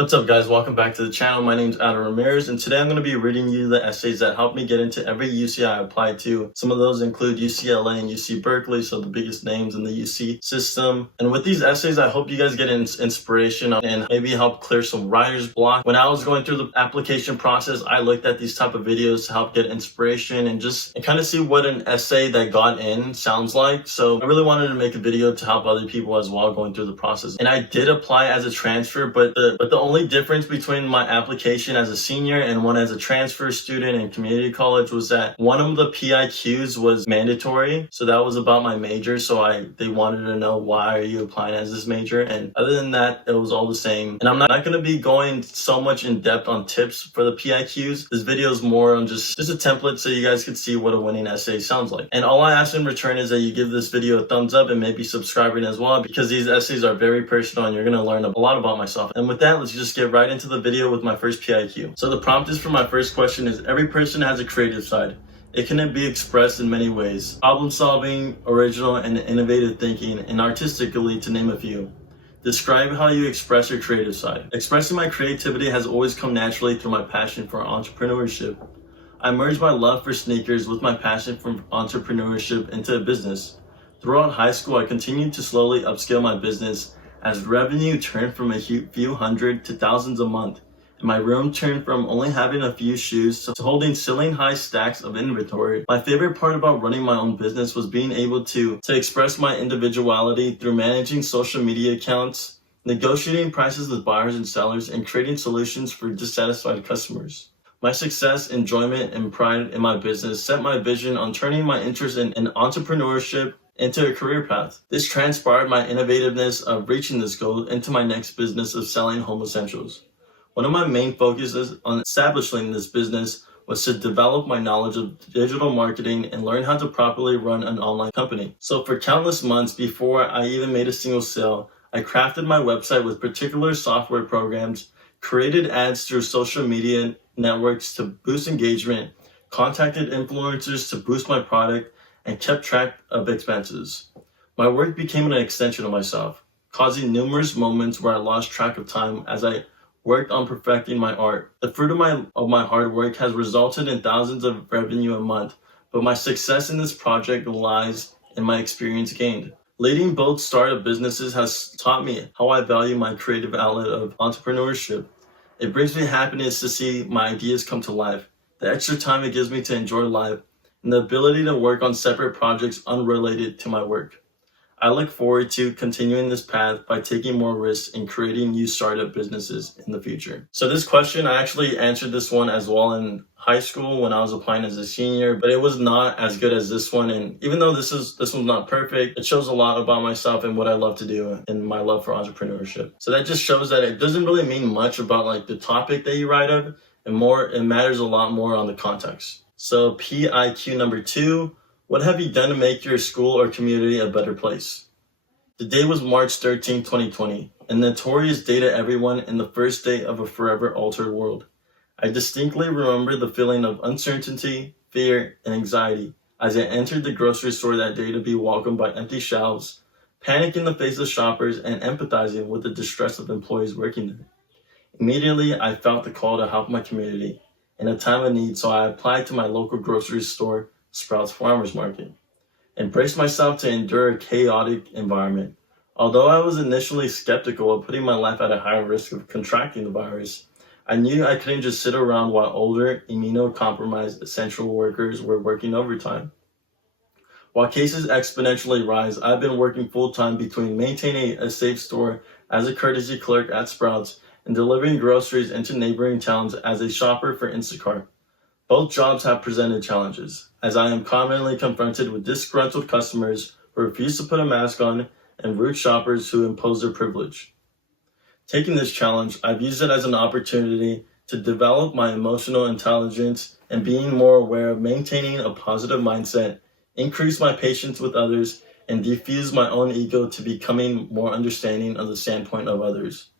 What's up, guys? Welcome back to the channel. My name's Adam Ramirez, and today I'm going to be reading you the essays that helped me get into every UC I applied to. Some of those include UCLA and UC Berkeley, so the biggest names in the UC system. And with these essays, I hope you guys get inspiration and maybe help clear some writer's block. When I was going through the application process, I looked at these type of videos to help get inspiration and kind of see what an essay that got in sounds like. So I really wanted to make a video to help other people as well going through the process. And I did apply as a transfer, but the only difference between my application as a senior and one as a transfer student in community college was that one of the PIQs was mandatory. So that was about my major. So they wanted to know, why are you applying as this major? And other than that, it was all the same. And I'm not going to be going so much in depth on tips for the PIQs. This video is more on just a template so you guys can see what a winning essay sounds like. And all I ask in return is that you give this video a thumbs up and maybe subscribing as well, because these essays are very personal and you're going to learn a lot about myself. And with that, let's just get right into the video with my first PIQ. So the prompt is for my first question is, every person has a creative side. It can be expressed in many ways: problem solving, original and innovative thinking, and artistically, to name a few. Describe how you express your creative side. Expressing my creativity has always come naturally through my passion for entrepreneurship. I merged my love for sneakers with my passion for entrepreneurship into a business. Throughout high school, I continued to slowly upscale my business as revenue turned from a few hundred to thousands a month, and my room turned from only having a few shoes to holding ceiling-high stacks of inventory. My favorite part about running my own business was being able to express my individuality through managing social media accounts, negotiating prices with buyers and sellers, and creating solutions for dissatisfied customers. My success, enjoyment, and pride in my business set my vision on turning my interest in entrepreneurship into a career path. This transpired my innovativeness of reaching this goal into my next business of selling home essentials. One of my main focuses on establishing this business was to develop my knowledge of digital marketing and learn how to properly run an online company. So for countless months before I even made a single sale, I crafted my website with particular software programs, created ads through social media networks to boost engagement, contacted influencers to boost my product, and kept track of expenses. My work became an extension of myself, causing numerous moments where I lost track of time as I worked on perfecting my art. The fruit of my hard work has resulted in thousands of revenue a month, but my success in this project lies in my experience gained. Leading both startup businesses has taught me how I value my creative outlet of entrepreneurship. It brings me happiness to see my ideas come to life, the extra time it gives me to enjoy life, and the ability to work on separate projects unrelated to my work. I look forward to continuing this path by taking more risks and creating new startup businesses in the future. So this question, I actually answered this one as well in high school when I was applying as a senior, but it was not as good as this one. And even though this one's not perfect, it shows a lot about myself and what I love to do and my love for entrepreneurship. So that just shows that it doesn't really mean much about like the topic that you write of, and it matters a lot more on the context. So PIQ number 2, what have you done to make your school or community a better place? The day was March 13, 2020, a notorious day to everyone and the first day of a forever altered world. I distinctly remember the feeling of uncertainty, fear, and anxiety as I entered the grocery store that day to be welcomed by empty shelves, panic in the face of shoppers, and empathizing with the distress of employees working there. Immediately, I felt the call to help my community in a time of need, so I applied to my local grocery store, Sprouts Farmers Market, and braced myself to endure a chaotic environment. Although I was initially skeptical of putting my life at a high risk of contracting the virus, I knew I couldn't just sit around while older, immunocompromised essential workers were working overtime. While cases exponentially rise, I've been working full-time between maintaining a safe store as a courtesy clerk at Sprouts and delivering groceries into neighboring towns as a shopper for Instacart. Both jobs have presented challenges, as I am commonly confronted with disgruntled customers who refuse to put a mask on and rude shoppers who impose their privilege. Taking this challenge, I've used it as an opportunity to develop my emotional intelligence and being more aware of maintaining a positive mindset, increase my patience with others, and defuse my own ego to becoming more understanding of the standpoint of others.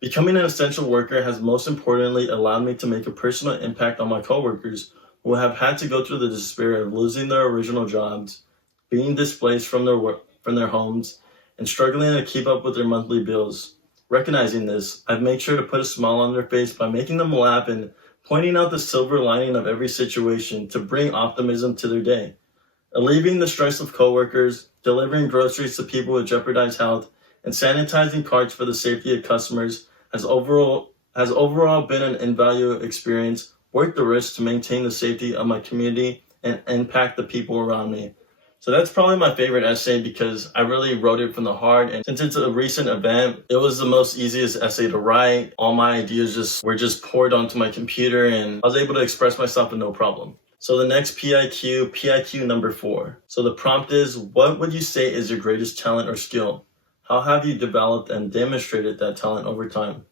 Becoming an essential worker has most importantly allowed me to make a personal impact on my coworkers who have had to go through the despair of losing their original jobs, being displaced from their homes, and struggling to keep up with their monthly bills. Recognizing this, I've made sure to put a smile on their face by making them laugh and pointing out the silver lining of every situation to bring optimism to their day. Alleviating the stress of coworkers, delivering groceries to people with jeopardized health, and sanitizing carts for the safety of customers has overall been an invaluable experience, worth the risk to maintain the safety of my community and impact the people around me. So that's probably my favorite essay because I really wrote it from the heart, and since it's a recent event, it was the most easiest essay to write. All my ideas were poured onto my computer and I was able to express myself with no problem. So the next PIQ number 4. So the prompt is, what would you say is your greatest talent or skill? How have you developed and demonstrated that talent over time?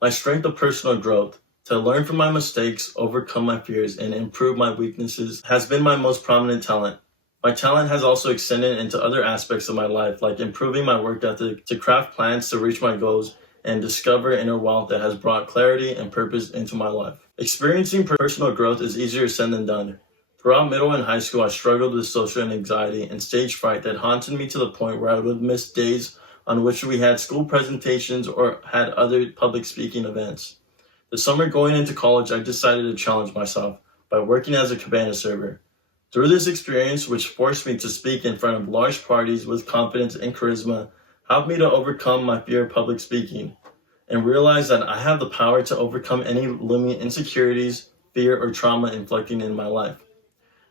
My strength of personal growth, to learn from my mistakes, overcome my fears, and improve my weaknesses, has been my most prominent talent. My talent has also extended into other aspects of my life, like improving my work ethic, to craft plans to reach my goals, and discover inner wealth that has brought clarity and purpose into my life. Experiencing personal growth is easier said than done. Throughout middle and high school, I struggled with social anxiety and stage fright that haunted me to the point where I would miss days on which we had school presentations or had other public speaking events. The summer going into college, I decided to challenge myself by working as a cabana server. Through this experience, which forced me to speak in front of large parties with confidence and charisma, helped me to overcome my fear of public speaking and realize that I have the power to overcome any limiting insecurities, fear, or trauma inflicting in my life.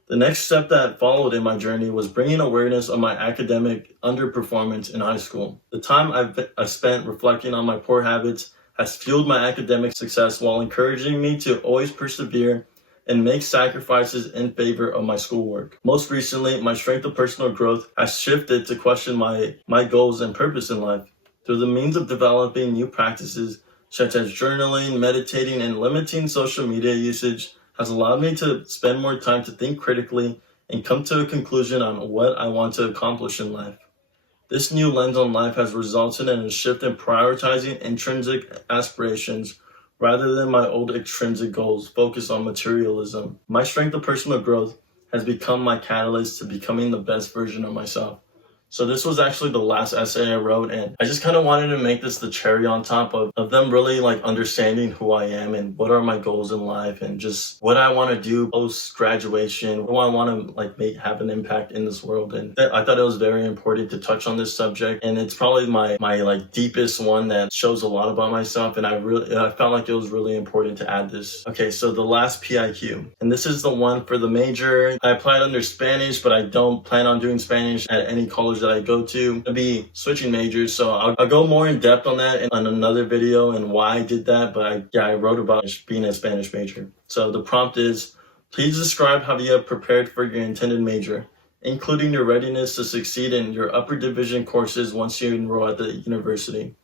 The next step that followed in my journey was bringing awareness of my academic underperformance in high school. The time I spent reflecting on my poor habits has fueled my academic success while encouraging me to always persevere and make sacrifices in favor of my schoolwork. Most recently, my strength of personal growth has shifted to question my goals and purpose in life. Through the means of developing new practices such as journaling, meditating, and limiting social media usage has allowed me to spend more time to think critically and come to a conclusion on what I want to accomplish in life. This new lens on life has resulted in a shift in prioritizing intrinsic aspirations rather than my old extrinsic goals focused on materialism. My strength of personal growth has become my catalyst to becoming the best version of myself. So this was actually the last essay I wrote, and I just kind of wanted to make this the cherry on top of them really understanding who I am and what are my goals in life and just what I want to do post graduation, what I want to have an impact in this world. And I thought it was very important to touch on this subject, and it's probably my deepest one that shows a lot about myself, and I felt like it was really important to add this. Okay, so the last PIQ, and this is the one for the major. I applied under Spanish, but I don't plan on doing Spanish at any college that I go to. I'll be switching majors, so I'll go more in depth on that in another video and why I did that, but I wrote about being a Spanish major. So the prompt is, please describe how you have prepared for your intended major, including your readiness to succeed in your upper division courses once you enroll at the university.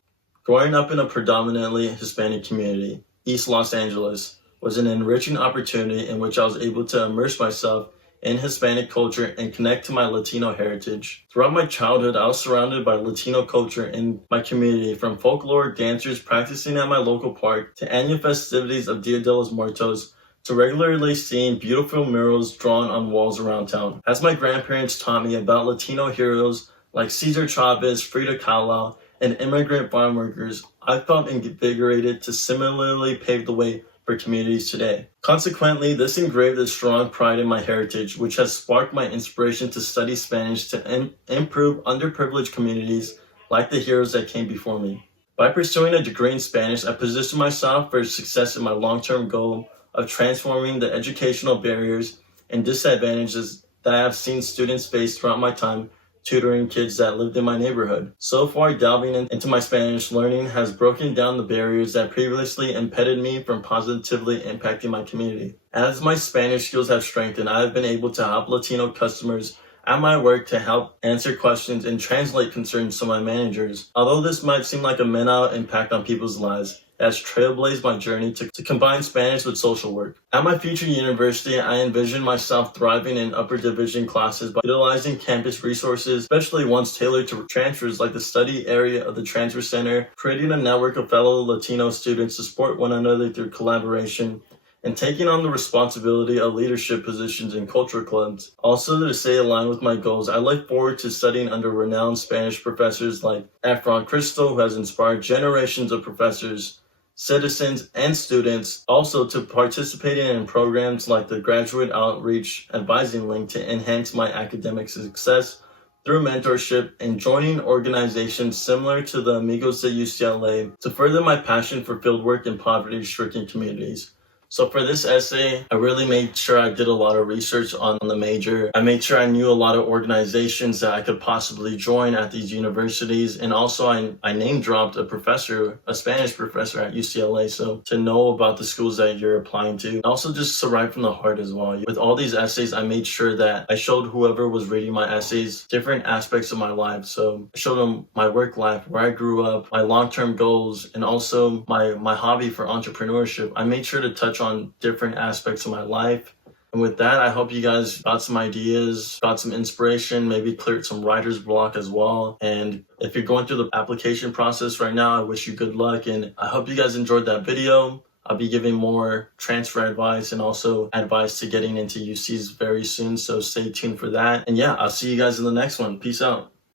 Growing up in a predominantly Hispanic community, East Los Angeles was an enriching opportunity in which I was able to immerse myself in Hispanic culture and connect to my Latino heritage. Throughout my childhood, I was surrounded by Latino culture in my community, from folklore dancers practicing at my local park to annual festivities of Dia de los Muertos to regularly seeing beautiful murals drawn on walls around town. As my grandparents taught me about Latino heroes like Cesar Chavez, Frida Kahlo, and immigrant farm workers, I felt invigorated to similarly pave the way for communities today. Consequently, this engraved a strong pride in my heritage, which has sparked my inspiration to study Spanish to improve underprivileged communities like the heroes that came before me. By pursuing a degree in Spanish, I positioned myself for success in my long-term goal of transforming the educational barriers and disadvantages that I have seen students face throughout my time tutoring kids that lived in my neighborhood. So far, delving into my Spanish learning has broken down the barriers that previously impeded me from positively impacting my community. As my Spanish skills have strengthened, I have been able to help Latino customers at my work to help answer questions and translate concerns to my managers. Although this might seem like a minor impact on people's lives, it has trailblazed my journey to combine Spanish with social work. At my future university, I envision myself thriving in upper division classes by utilizing campus resources, especially ones tailored to transfers like the study area of the Transfer Center, creating a network of fellow Latino students to support one another through collaboration, and taking on the responsibility of leadership positions in culture clubs. Also, to stay aligned with my goals, I look forward to studying under renowned Spanish professors like Efron Crystal, who has inspired generations of professors, citizens, and students. Also, to participating in programs like the Graduate Outreach Advising Link to enhance my academic success through mentorship, and joining organizations similar to the Amigos at UCLA to further my passion for fieldwork in poverty-stricken communities. So for this essay, I really made sure I did a lot of research on the major. I made sure I knew a lot of organizations that I could possibly join at these universities. And also I name dropped a professor, a Spanish professor at UCLA. So to know about the schools that you're applying to. Also just to write from the heart as well. With all these essays, I made sure that I showed whoever was reading my essays different aspects of my life. So I showed them my work life, where I grew up, my long-term goals, and also my hobby for entrepreneurship. I made sure to touch on different aspects of my life. And with that, I hope you guys got some ideas, got some inspiration, maybe cleared some writer's block as well. And if you're going through the application process right now, I wish you good luck. And I hope you guys enjoyed that video. I'll be giving more transfer advice and also advice to getting into UCs very soon. So stay tuned for that. And yeah, I'll see you guys in the next one. Peace out.